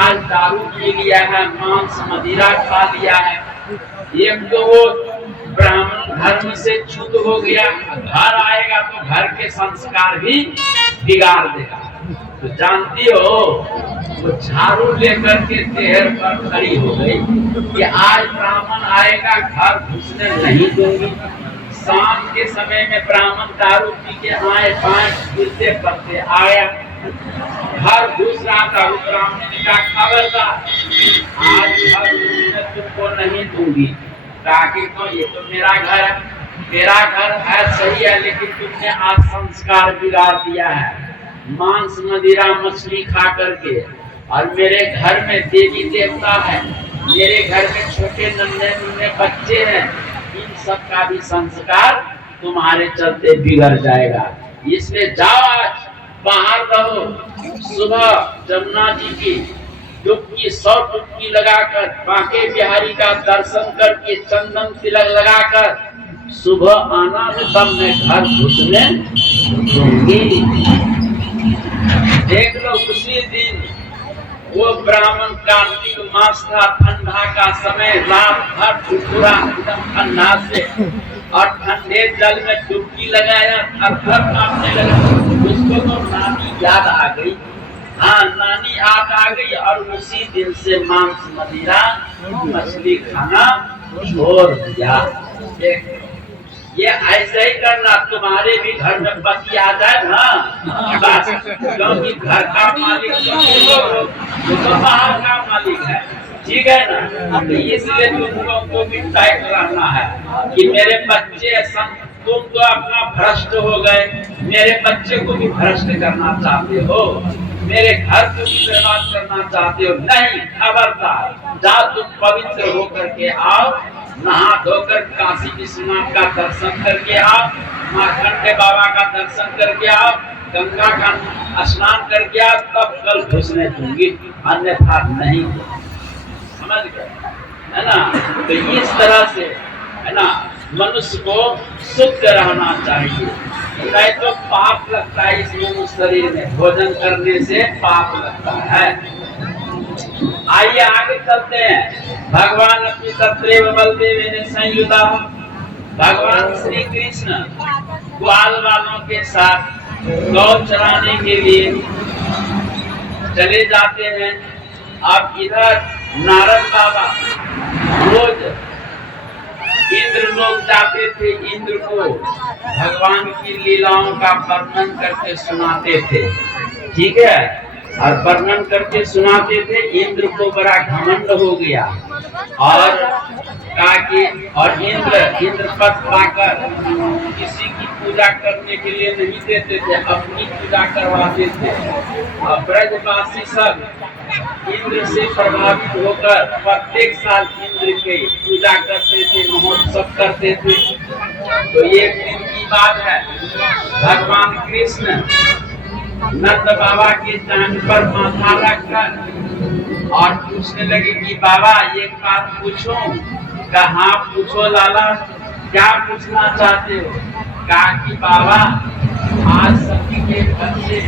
आज दारू पी लिया है, मांस मदिरा खा लिया है, एक तो वो ब्राह्मण धर्म से च्युत हो गया, घर आएगा तो घर के संस्कार भी बिगाड़ देगा। तो जानती हो वो झाड़ू लेकर के तेहर पर खड़ी हो गई कि आज ब्राह्मण आएगा घर घुसने नहीं दूंगी। शाम के समय में ब्राह्मण दारू पी के आए, 5 गिरते पड़ते आया, घर घुस रहा था। उस ब्राह्मण ने कहा खबरदार, आज घर घुसने तुमको नहीं दूंगी। ताकि तो ये तो मेरा घर है, मेरा घर है सही है, लेकिन तुमने आज संस्कार बिगाड़ दिया है, मांस मदिरा मछली खा करके। और मेरे घर में देवी देवता है, मेरे घर में छोटे नन्हे मुन्ने बच्चे हैं, इन सब का भी संस्कार तुम्हारे चलते बिगड़ जाएगा। इसलिए जाओ आज बाहर रहो, सुबह जमुना जी की डुबकी 100 डुबकी लगाकर, बांके बिहारी का दर्शन करके, चंदन तिलक लगाकर सुबह आना, तब मैं घर घुसने दूंगी। देख लो उसी दिन वो ब्राह्मण, कार्तिक मास था, ठंडा का समय, रात भर ठुठुरा एकदम ठंडा से, और ठंडे जल में डुबकी लगाया, थर-थर कांपने लगा। उसको तो नानी याद आ गई, हाँ नानी याद आ गई, और उसी दिन से मांस मदिरा मछली खाना छोड़ दिया। ये ऐसे ही करना, तुम्हारे भी घर में पति आ जाए ना, बस, क्योंकि घर का मालिक तो बाहर का मालिक है, ठीक है ना। तो इसलिए तुमको भी टाइट रहना है कि मेरे बच्चे, तुम तो अपना भ्रष्ट हो गए, मेरे बच्चे को भी भ्रष्ट करना चाहते हो, मेरे घर को भी बर्बाद करना चाहते हो। नहीं, खबरदार, जाओ तुम पवित्र होकर के आओ, नहा धोकर काशी विश्वनाथ का दर्शन करके आओ, माखंडे बाबा का दर्शन करके आओ, गंगा का स्नान करके आओ, तब कल घुसने दूंगी, अन्यथा नहीं। समझ गए, है ना। तो इस तरह से, है ना, मनुष्य को शुद्ध रहना चाहिए, नहीं तो पाप लगता है। इस मनुष्य शरीर में भोजन करने से पाप लगता है। आइए आगे चलते हैं। भगवान अपनी तत्रेव बलदेव संयुता, भगवान श्री कृष्ण ग्वाल वालों के साथ गौ चराने के लिए चले जाते हैं। अब इधर नारद बाबा रोज इंद्र लोग जाते थे, इंद्र को भगवान की लीलाओं का वर्णन करके सुनाते थे, ठीक है, और वर्णन करके सुनाते थे। इंद्र को बड़ा घमंड हो गया, और कहा कि, और इंद्र पद पाकर किसी की पूजा करने के लिए नहीं देते थे, अपनी पूजा करवाते थे। और ब्रजवासी सब इंद्र से प्रभावित होकर प्रत्येक साल इंद्र की पूजा करते थे, महोत्सव करते थे। तो एक दिन की बात है, भगवान कृष्ण नंद बाबा के जान पर माथा रखकर और पूछने लगे कि बाबा एक बात पूछूं? कहा पूछो लाला, क्या पूछना चाहते हो? कहा कि बाबा आज सभी के घर से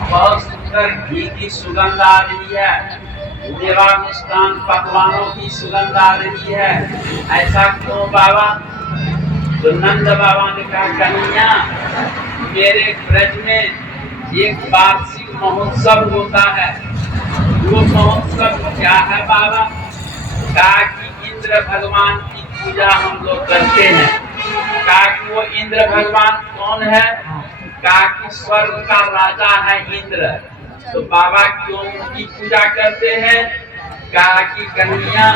बहुत सुंदर घी की सुगंध आ रही है, मेवा मिष्टान पकवानों की सुगंध आ रही है, ऐसा क्यों बाबा? तो नंद बाबा ने कहा कन्हैया, मेरे ब्रज में एक वार्षिक महोत्सव होता है। वो महोत्सव क्या है बाबा? कहा कि इंद्र भगवान की पूजा हम लोग करते हैं। कहा कि वो इंद्र भगवान कौन है? कहा कि स्वर्ग का राजा है इंद्र। तो बाबा क्यों उनकी पूजा करते हैं? कहा कि कन्हैया,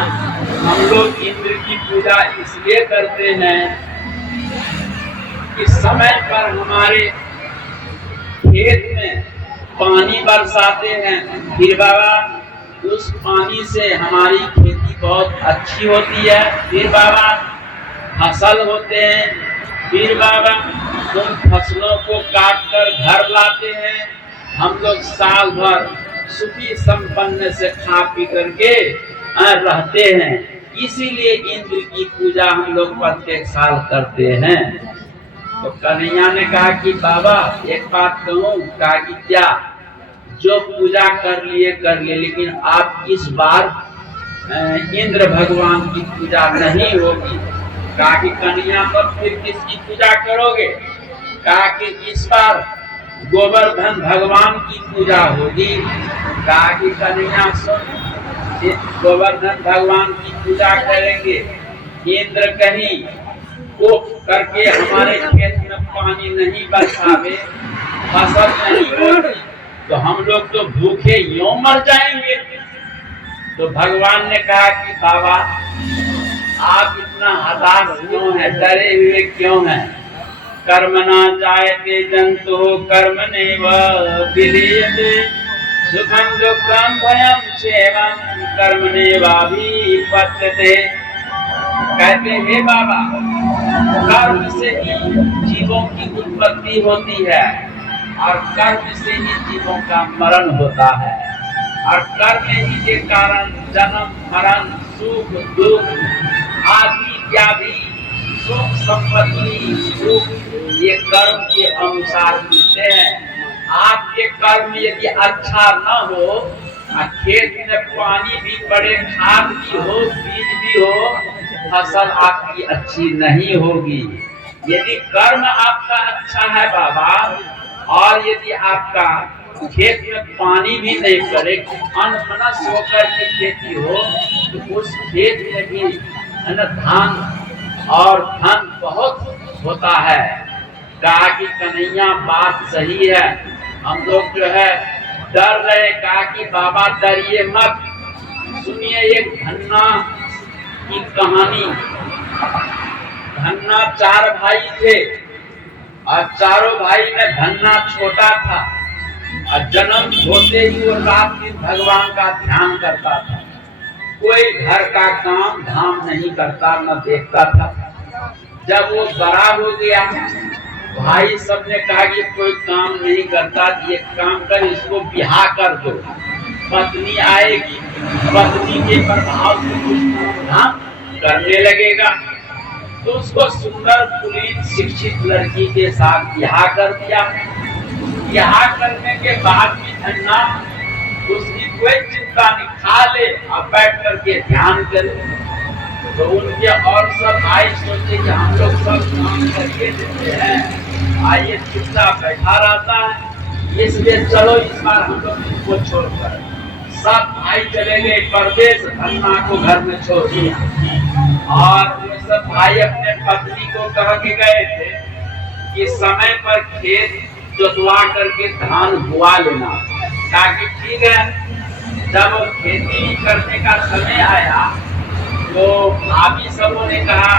हम लोग इंद्र की पूजा इसलिए करते हैं कि समय पर हमारे खेत में पानी बरसाते हैं, फिर बाबा उस पानी से हमारी खेती बहुत अच्छी होती है, फिर बाबा फसल होते हैं, फिर बाबा उन फसलों को काट कर घर लाते हैं, हम लोग साल भर सुखी संपन्न से खा पी करके रहते हैं। इसीलिए इंद्र की पूजा हम लोग प्रत्येक साल करते हैं। तो कन्हैया ने कहा कि बाबा एक बात कहूं? कहा कि क्या? जो पूजा कर लिए, लेकिन आप इस बार इंद्र भगवान की पूजा नहीं होगी। कहा कि कन्हैया पर फिर किसकी पूजा करोगे? कहा कि इस बार गोवर्धन भगवान की पूजा होगी। कहा कि कन्हैया सुन, गोवर्धन भगवान की पूजा करेंगे, इंद्र कहीं कोप करके हमारे खेत में पानी नहीं बरसावे, फसल नहीं होगी, तो हम लोग तो भूखे यूं मर जाएंगे। तो भगवान ने कहा कि बाबा आप इतना हताश क्यों हैं, डरे हुए क्यों हैं? कर्मणा जायते जंतु कर्मणैव विलीयते, सुखम दुःखम भयम क्षेमम कर्मणैवाभिपद्यते। कहते हैं बाबा, कर्म से ही जीवों की उत्पत्ति होती है और कर्म से ही जीवों का मरण होता है, और कर्म ही के कारण जन्म मरण सुख दुख आदि व्याधि सुख संपत्ति सुख ये कर्म के अनुसार मिलते हैं। आपके कर्म यदि अच्छा न हो, खेत में पानी भी पड़े, खाद भी हो, बीज भी हो, फसल आपकी अच्छी नहीं होगी। यदि कर्म आपका अच्छा है बाबा, और यदि आपका खेत में पानी भी नहीं पड़े, अनमनस होकर के खेती हो, तो उस खेत में भी धान और धन बहुत होता है। कहा कि कन्हैया बात सही है, हम लोग जो है डर रहे। कहा कि बाबा डरिए मत, सुनिए एक धन्ना की कहानी। धन्ना 4 भाई थे और चारों भाई में धन्ना छोटा था, और जन्म होते ही वो रात दिन भगवान का ध्यान करता था। कोई घर का काम धाम नहीं करता, न देखता था। जब वो बड़ा हो गया, भाई सबने कहा कि कोई काम नहीं करता, ये काम कर, इसको बिहा कर दो, पत्नी आएगी, पत्नी के प्रभाव से कुछ काम करने लगेगा। तो उसको सुंदर कुलीन शिक्षित लड़की के साथ बिहा कर दिया। बिहा करने के बाद भी धन्ना उसकी कोई चिंता नहीं, खा ले और बैठ करके ध्यान करे। तो उनके और सब भाई सोचे कि हम लोग सब काम करके देते हैं, आइए चुपचाप बैठा रहता है, इसलिए चलो इस बार हम लोग इसको छोड़कर सब भाई चले गए परदेश, धन्ना को घर में छोड़ दिया। और वो सब भाई अपने पत्नी को कह के गए थे कि समय पर खेत जोतवा करके धान बुआ लेना, ताकि ठीक है जब खेती करने का समय आया तो भाभी सबों ने कहा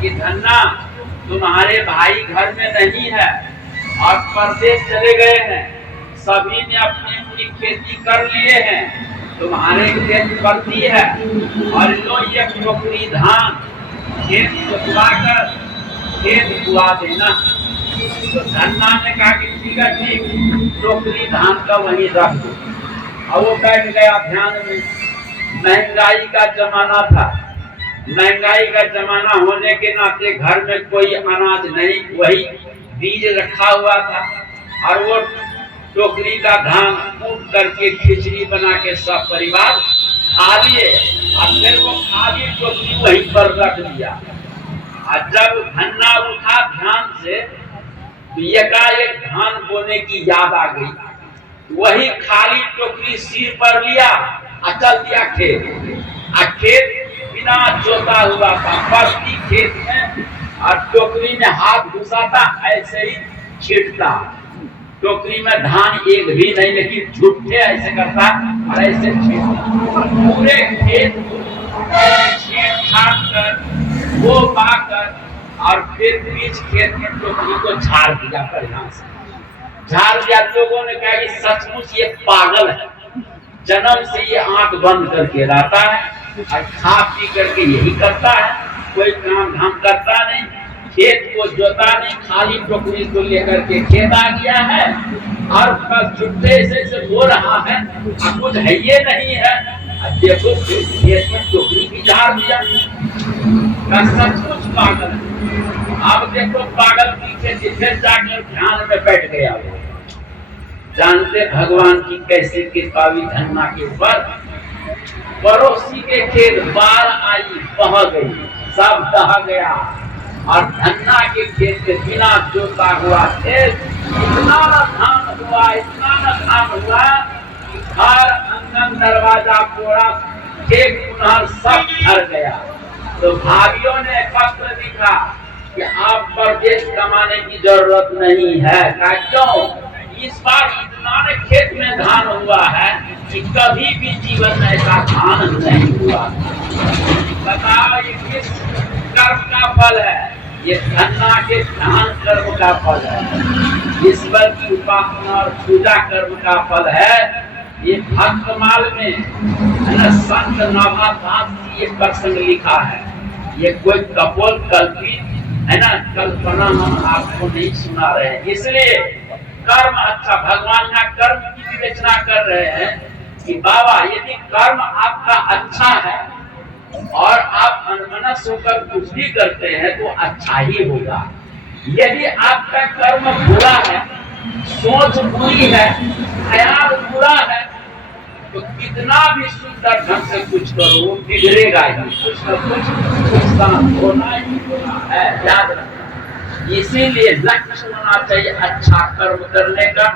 कि धन्ना तुम्हारे भाई घर में नहीं है और परदेश चले गए हैं, सभी ने अपनी अपनी खेती कर लिए हैं, तुम्हारे खेत परती है और लो ये टोकरी धान खेत जोतवा कर खेत बुआ देना। तो धन्ना ने कहा कि ठीक है, ठीक, टोकरी धान का वहीं रख दो। और वो बैठ गया ध्यान में। महंगाई का जमाना था, महंगाई का जमाना होने के नाते घर में कोई अनाज नहीं, वही बीज रखा हुआ था, और वो टोकरी का धान कूट करके खिचड़ी बना के सब परिवार खा लिए, और फिर वो खाली टोकरी वहीं पर रख दिया। और जब धन्ना उठा ध्यान से, तो एकाएक धान बोने की याद आ गई, वही खाली टोकरी सिर पर लिया और चल दिया खेत। और खेत बिना जोता हुआ था, परती खेत में, और टोकरी में हाथ घुसाता, ऐसे ही छींटता, टोकरी में धान एक भी नहीं, लेकिन झूठे ऐसे करता और ऐसे छींटता, पूरे खेत छींट छाट कर वो पाकर, और फिर बीच खेत में टोकरी को झाड़ दिया, परिणाम से झाड़ दिया। लोगों ने कहा कि सचमुच ये पागल है, जन्म से ये आंख बंद करके रहता है और खा पी करके यही करता है, कोई काम धाम करता नहीं, खेत को जोता नहीं, खाली टोकरी को लेकर के खेत आ गया है और बस छुट्टे से हो रहा है, कुछ है ये नहीं है। देखो खेत में टोकरी भी झाड़ दिया, सचमुच पागल है। अब देखो पागल पीछे जिसे जाकर ध्यान में बैठ गया। जानते भगवान की कैसे कृपा हुई धन्ना के ऊपर। पड़ोसी के खेत बाढ़ आई, बह गई, सब दह गया, और धन्ना के खेत में बिना जोता हुआ खेत इतना न धान हुआ, इतना न धान हुआ कि घर आंगन दरवाजा पूरा खेत पुनः सब भर गया। तो भाइयों ने पत्र लिखा कि आप परदेश कमाने की जरूरत नहीं है। क्यों? इस बार इतना न खेत में धान हुआ है कि कभी भी जीवन में ऐसा धान नहीं हुआ। बताओ ये किस कर्म का फल है? ये धन्ना के ध्यान कर्म का फल है, ईश्वर की उपासना और पूजा कर्म का फल है। ये भक्तमाल में है ना, संत नवादास जी ये प्रसंग लिखा है। ये कोई कपोल कल्पित है ना, कल्पना हम आपको नहीं सुना रहे हैं। इसलिए कर्म अच्छा, भगवान का कर्म की विवेचना कर रहे हैं कि बाबा यदि कर्म आपका अच्छा है और आप अनमनस होकर कुछ भी करते हैं तो अच्छा ही होगा। यदि आपका कर्म बुरा है, सोच बुरी है, ख्याल बुरा है, तो कितना भी सुंदर ढंग से कुछ करो वो बिगड़ेगा ही, कुछ न कुछ नुकसान होना ही होना है, याद रखना। इसीलिए लक्ष्य होना चाहिए अच्छा कर्म करने का।